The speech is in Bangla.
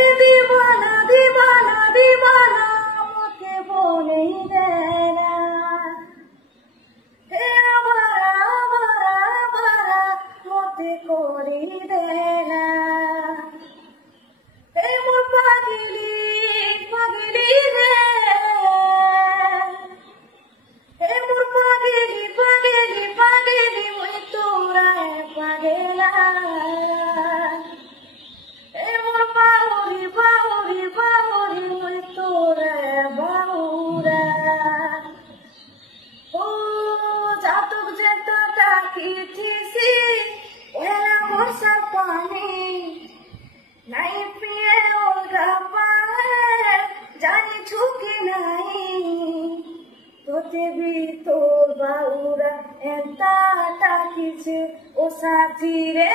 এ দিবানা দিবানা দিবানা আমাকে বলেই দেয় না। হে আবারা আবারা আবারা মতে করেই দেয় না। হে মোর পাগলি পাগলি রে, হে মোর পাগলি পাগলি পাগলি ওই তোরায় পাগলা। হে মোর বাউরি বাউরি বাউরি ওই তোরায় বাউরা। ও জাতক যেটা ডাকিতেছি ওরা বর্ষার পানি নাই পিয়ে ওরা পায় জানি ঝুঁকি নাই। তোতে বি তোর বাউরা এন্তা ডাকিছে ও সাথী রে।